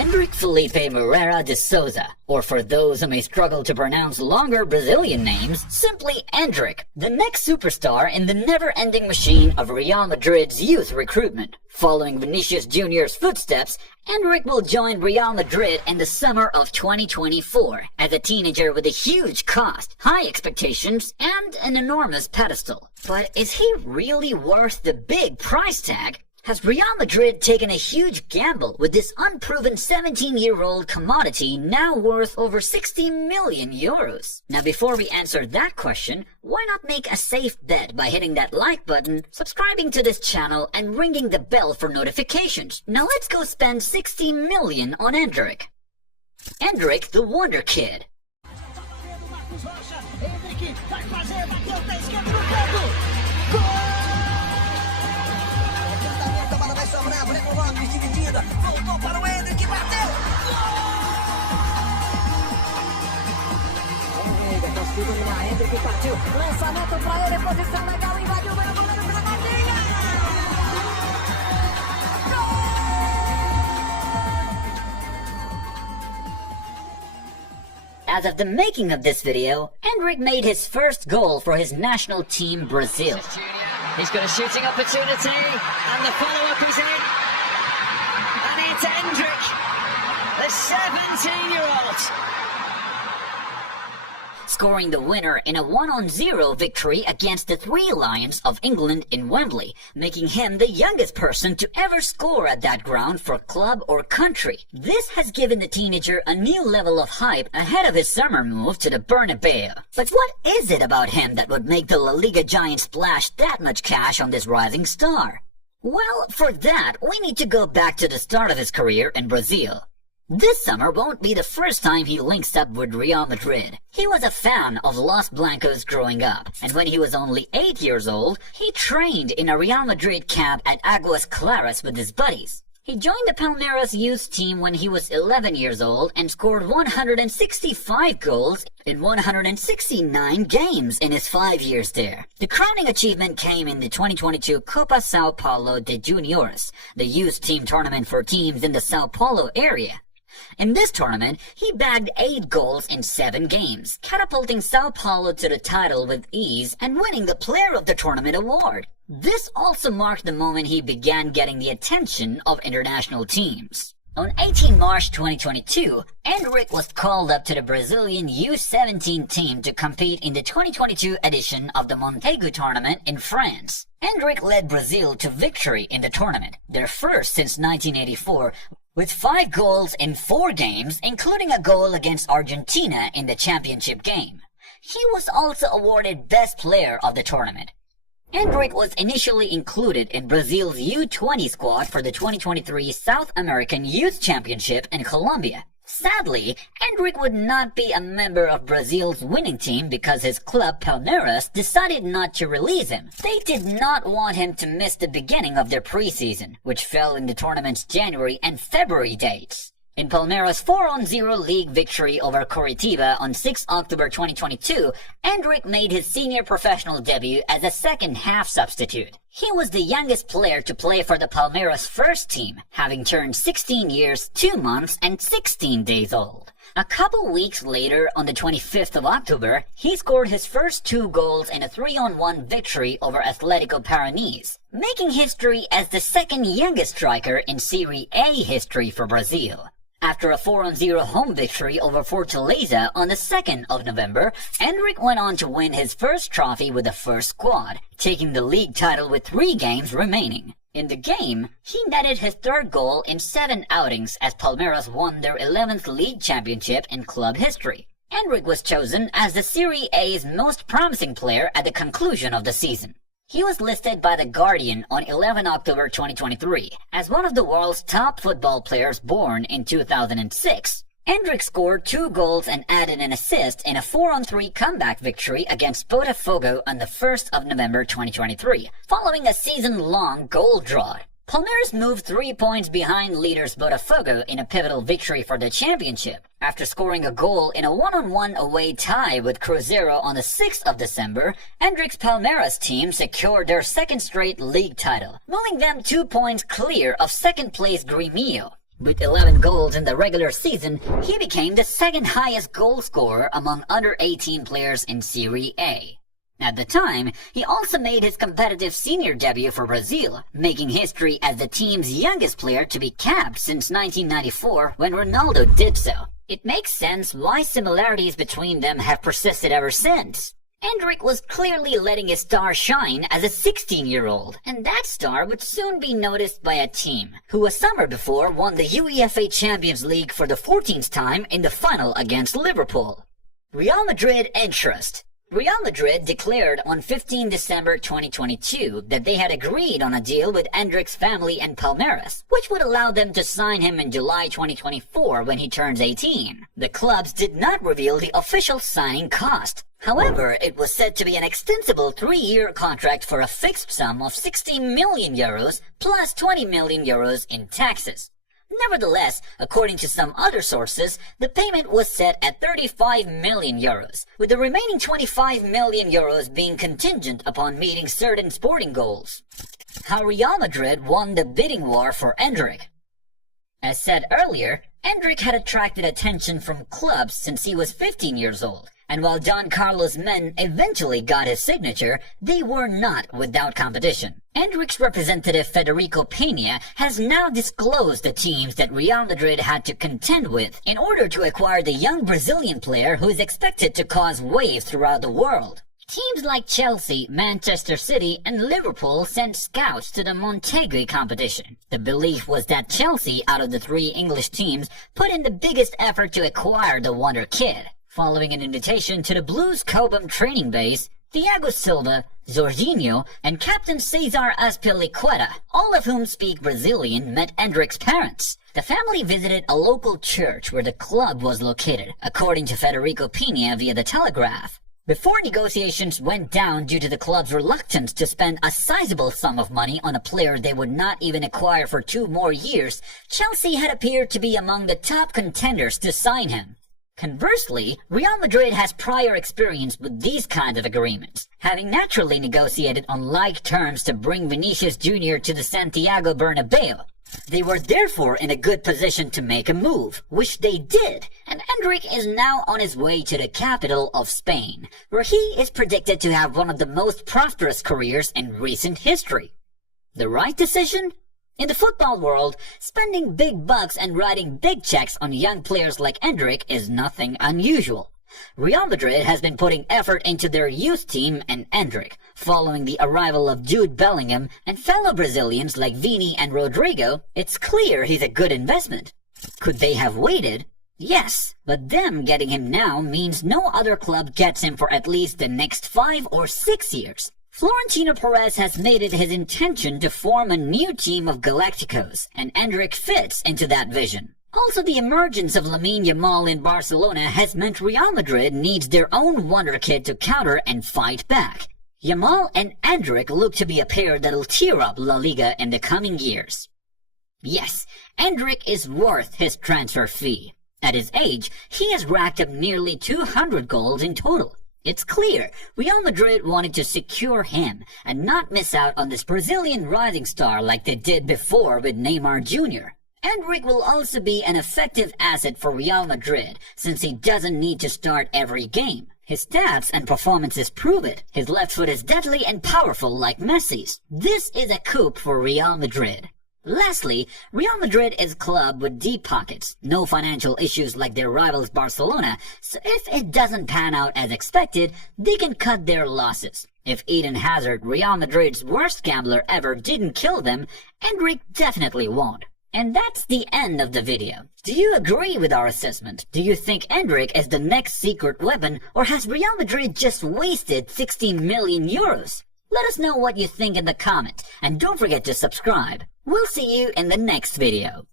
Endrick Felipe Moreira de Souza, or for those who may struggle to pronounce longer Brazilian names, simply Endrick, the next superstar in the never-ending machine of Real Madrid's youth recruitment. Following Vinicius Jr.'s footsteps, Endrick will join Real Madrid in the summer of 2024 as a teenager with a huge cost, high expectations, and an enormous pedestal. But is he really worth the big price tag? Has Real Madrid taken a huge gamble with this unproven 17-year-old commodity now worth over 60 million euros? Now before we answer that question, why not make a safe bet by hitting that like button, subscribing to this channel, and ringing the bell for notifications? Now let's go spend 60 million on Endrick. Endrick the Wonder Kid. Voltou para o Endrick, bateu! Conseguiu dominar, Endrick partiu, lançamento para ele, posição legal, invadiu o goleiro pela gordinha! As of the making of this video, Endrick made his first goal for his national team, Brazil. He's got a shooting opportunity, and the follow-up is in. And it's Endrick, the 17-year-old. Scoring the winner in a 1-0 victory against the Three Lions of England in Wembley, making him the youngest person to ever score at that ground for club or country. This has given the teenager a new level of hype ahead of his summer move to the Bernabeu. But what is it about him that would make the La Liga giant splash that much cash on this rising star? Well, for that, we need to go back to the start of his career in Brazil. This summer won't be the first time he links up with Real Madrid. He was a fan of Los Blancos growing up, and when he was only 8 years old, he trained in a Real Madrid camp at Aguas Claras with his buddies. He joined the Palmeiras youth team when he was 11 years old and scored 165 goals in 169 games in his 5 years there. The crowning achievement came in the 2022 Copa São Paulo de Juniores, the youth team tournament for teams in the São Paulo area. In this tournament, he bagged 8 goals in 7 games, catapulting São Paulo to the title with ease and winning the Player of the Tournament award. This also marked the moment he began getting the attention of international teams. On 18 March 2022, Endrick was called up to the Brazilian U17 team to compete in the 2022 edition of the Montaigu tournament in France. Endrick led Brazil to victory in the tournament, their first since 1984, with 5 goals in 4 games, including a goal against Argentina in the championship game. He was also awarded Best Player of the tournament. Endrick was initially included in Brazil's U20 squad for the 2023 South American Youth Championship in Colombia. Sadly, Endrick would not be a member of Brazil's winning team because his club Palmeiras decided not to release him. They did not want him to miss the beginning of their preseason, which fell in the tournament's January and February dates. In Palmeiras' 4-0 league victory over Coritiba on 6 October 2022, Endrick made his senior professional debut as a second-half substitute. He was the youngest player to play for the Palmeiras first team, having turned 16 years, 2 months, and 16 days old. A couple weeks later, on the 25th of October, he scored his first 2 goals in a 3-1 victory over Atlético Paranaense, making history as the second youngest striker in Serie A history for Brazil. After a 4-0 home victory over Fortaleza on the 2nd of November, Endrick went on to win his first trophy with the first squad, taking the league title with 3 games remaining. In the game, he netted his 3rd goal in 7 outings as Palmeiras won their 11th league championship in club history. Endrick was chosen as the Serie A's most promising player at the conclusion of the season. He was listed by The Guardian on 11 October 2023 as one of the world's top football players born in 2006. Endrick scored 2 goals and added an assist in a 4-3 comeback victory against Botafogo on the 1st of November 2023, following a season-long goal drought. Palmeiras moved 3 points behind leaders Botafogo in a pivotal victory for the championship. After scoring a goal in a 1-1 away tie with Cruzeiro on the 6th of December, Endrick's Palmeiras team secured their 2nd straight league title, moving them 2 points clear of 2nd place Grêmio. With 11 goals in the regular season, he became the second highest goal scorer among under-18 players in Serie A. At the time, he also made his competitive senior debut for Brazil, making history as the team's youngest player to be capped since 1994 when Ronaldo did so. It makes sense why similarities between them have persisted ever since. Endrick was clearly letting his star shine as a 16-year-old, and that star would soon be noticed by a team, who a summer before won the UEFA Champions League for the 14th time in the final against Liverpool. Real Madrid interest. Real Madrid declared on 15 December 2022 that they had agreed on a deal with Endrick's family and Palmeiras, which would allow them to sign him in July 2024 when he turns 18. The clubs did not reveal the official signing cost. However, it was said to be an extensible 3-year contract for a fixed sum of 60 million euros plus 20 million euros in taxes. Nevertheless, according to some other sources, the payment was set at 35 million euros, with the remaining 25 million euros being contingent upon meeting certain sporting goals. How Real Madrid won the bidding war for Endrick. As said earlier, Endrick had attracted attention from clubs since he was 15 years old. And while Don Carlos' men eventually got his signature, they were not without competition. Endrick's representative Federico Peña has now disclosed the teams that Real Madrid had to contend with in order to acquire the young Brazilian player who is expected to cause waves throughout the world. Teams like Chelsea, Manchester City, and Liverpool sent scouts to the Montegui competition. The belief was that Chelsea, out of the 3 English teams, put in the biggest effort to acquire the wonder kid. Following an invitation to the Blues Cobham training base, Thiago Silva, Jorginho, and Captain Cesar Azpilicueta, all of whom speak Brazilian, met Endrick's parents. The family visited a local church where the club was located, according to Federico Peña via The Telegraph. Before negotiations went down due to the club's reluctance to spend a sizable sum of money on a player they would not even acquire for 2 more years, Chelsea had appeared to be among the top contenders to sign him. Conversely, Real Madrid has prior experience with these kinds of agreements, having naturally negotiated on like terms to bring Vinicius Jr. to the Santiago Bernabeu. They were therefore in a good position to make a move, which they did, and Endrick is now on his way to the capital of Spain, where he is predicted to have one of the most prosperous careers in recent history. The right decision? In the football world, spending big bucks and writing big checks on young players like Endrick is nothing unusual. Real Madrid has been putting effort into their youth team and Endrick, following the arrival of Jude Bellingham and fellow Brazilians like Vini and Rodrigo. It's clear he's a good investment. Could they have waited? Yes, but them getting him now means no other club gets him for at least the next 5 or 6 years. Florentino Perez has made it his intention to form a new team of Galacticos, and Endrick fits into that vision. Also, the emergence of Lamine Yamal in Barcelona has meant Real Madrid needs their own wonder kid to counter and fight back. Yamal and Endrick look to be a pair that'll tear up La Liga in the coming years. Yes, Endrick is worth his transfer fee. At his age, he has racked up nearly 200 goals in total. It's clear Real Madrid wanted to secure him and not miss out on this Brazilian rising star like they did before with Neymar Jr. Endrick will also be an effective asset for Real Madrid since he doesn't need to start every game. His stats and performances prove it. His left foot is deadly and powerful like Messi's. This is a coup for Real Madrid. Lastly, Real Madrid is a club with deep pockets, no financial issues like their rivals Barcelona, so if it doesn't pan out as expected, they can cut their losses. If Eden Hazard, Real Madrid's worst gambler ever, didn't kill them, Endrick definitely won't. And that's the end of the video. Do you agree with our assessment? Do you think Endrick is the next secret weapon, or has Real Madrid just wasted 16 million euros? Let us know what you think in the comments, and don't forget to subscribe. We'll see you in the next video.